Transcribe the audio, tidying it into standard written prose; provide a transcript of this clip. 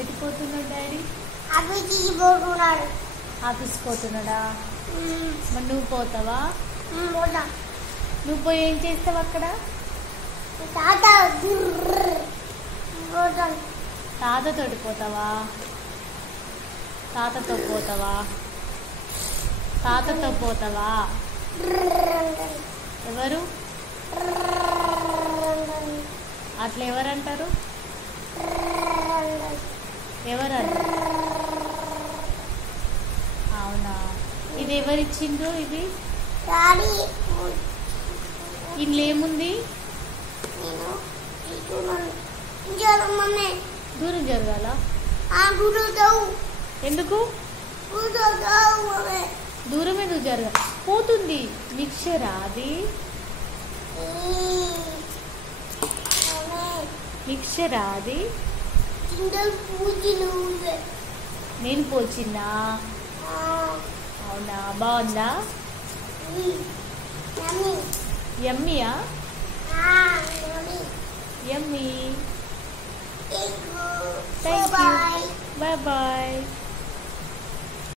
ఎటుపోతున్నాడు daddy? Office పోతున్నాడా? మరి నువ్వు పోతావా? నువ్వు పోయి ఏం చేస్తావు అక్కడ? తాతతోటి పోతావా? తాతతో పోతావా? తాతతో పోతావా? ఎవరు అట్లా ఎవరంటారు? ఎవరంటారు? అవునా? ఇది ఎవరిచ్చిండ్రు? ఇది ఇంట్లో ఏముంది? దూరం జరగాల? ఎందుకు దూరం ఎందుకు జరగ? పోతుంది. మిక్చరా అది? మిక్చరా అది? నేను పోచిందా? అవునా? బాగుందా? యమ్మీయా? Yummy. Thank you. Bye bye.